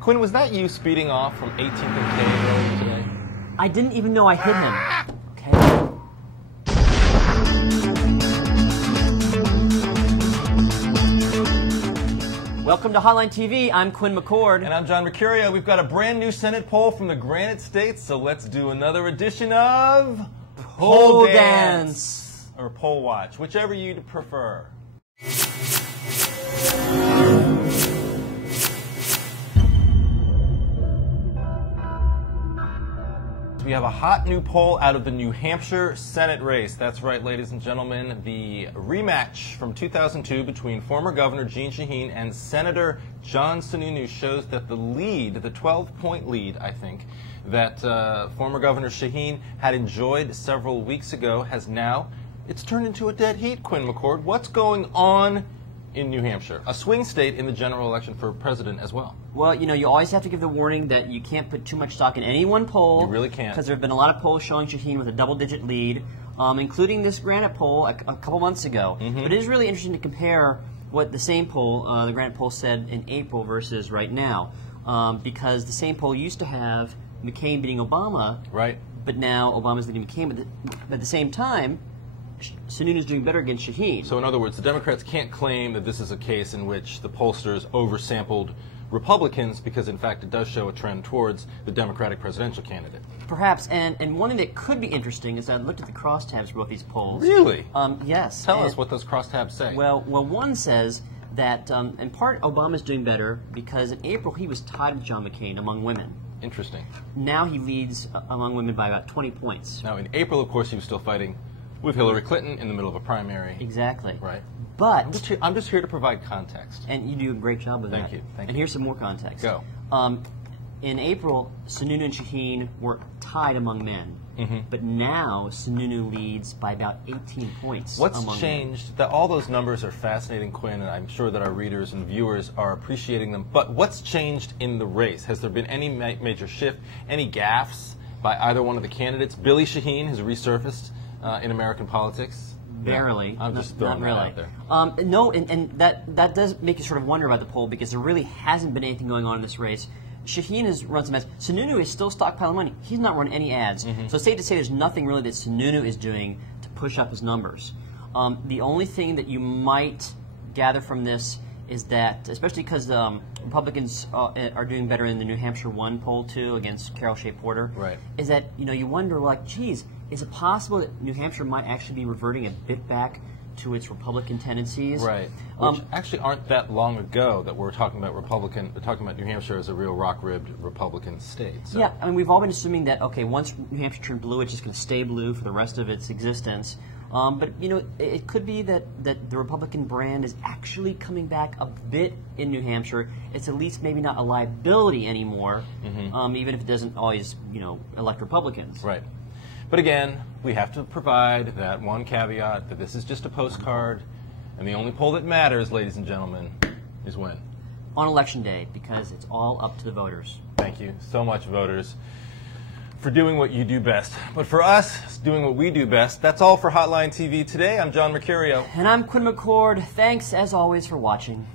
Quinn, was that you speeding off from 18th and K earlier today? I didn't even know I hit him. Okay. Welcome to Hotline TV. I'm Quinn McCord. And I'm John Mercurio. We've got a brand new Senate poll from the Granite States, so let's do another edition of Poll Dance. Or Poll Watch, whichever you'd prefer. We have a hot new poll out of the New Hampshire Senate race. That's right, ladies and gentlemen, the rematch from 2002 between former Governor Jeanne Shaheen and Senator John Sununu shows that the lead, the 12-point lead, I think, that former Governor Shaheen had enjoyed several weeks ago has now, it's turned into a dead heat, Quinn McCord. What's going on in New Hampshire? A swing state in the general election for president as well. Well, you know, you always have to give the warning that you can't put too much stock in any one poll. You really can't. Because there have been a lot of polls showing Shaheen with a double-digit lead, including this Granite poll a couple months ago. But it is really interesting to compare what the same poll, the Granite poll, said in April versus right now. Because the same poll used to have McCain beating Obama, right? But now Obama's leading McCain. But at the same time, Sununu's doing better against Shaheen. So in other words, the Democrats can't claim that this is a case in which the pollsters oversampled Republicans, because in fact it does show a trend towards the Democratic presidential candidate. Perhaps, and one thing that could be interesting is I looked at the crosstabs for both these polls. Really? Yes. Tell us what those crosstabs say. Well, one says that in part Obama's doing better because in April he was tied with John McCain among women. Interesting. Now he leads among women by about 20 points. Now in April, of course, he was still fighting with Hillary Clinton in the middle of a primary. Exactly. Right. But I'm just here to provide context. And you do a great job with that. Thank you. Thank you. And here's some more context. Go. In April, Sununu and Shaheen were tied among men. But now Sununu leads by about 18 points. What's changed? That all those numbers are fascinating, Quinn, and I'm sure that our readers and viewers are appreciating them. But what's changed in the race? Has there been any major shift, any gaffes by either one of the candidates? Billy Shaheen has resurfaced in American politics. Barely. I'm just throwing that out there. No, and that does make you sort of wonder about the poll because there really hasn't been anything going on in this race. Shaheen has run some ads. Sununu is still stockpiling money. He's not run any ads. So it's safe to say there's nothing really that Sununu is doing to push up his numbers. The only thing that you might gather from this is that, especially because Republicans are doing better in the New Hampshire 1 poll too against Carol Shea Porter, right, is that you wonder, like, geez, is it possible that New Hampshire might actually be reverting a bit back to its Republican tendencies? Right. Which actually aren't that long ago that we're talking about New Hampshire as a real rock-ribbed Republican state. So. Yeah, I mean, we've all been assuming that, okay, once New Hampshire turned blue, it's just going to stay blue for the rest of its existence. But, it could be that the Republican brand is actually coming back a bit in New Hampshire. It's at least maybe not a liability anymore, even if it doesn't always, elect Republicans. Right. But again, we have to provide that one caveat that this is just a postcard, and the only poll that matters, ladies and gentlemen, is when? On Election Day, because it's all up to the voters. Thank you so much, voters, for doing what you do best. But for us, doing what we do best, that's all for Hotline TV today. I'm John Mercurio. And I'm Quinn McCord. Thanks, as always, for watching.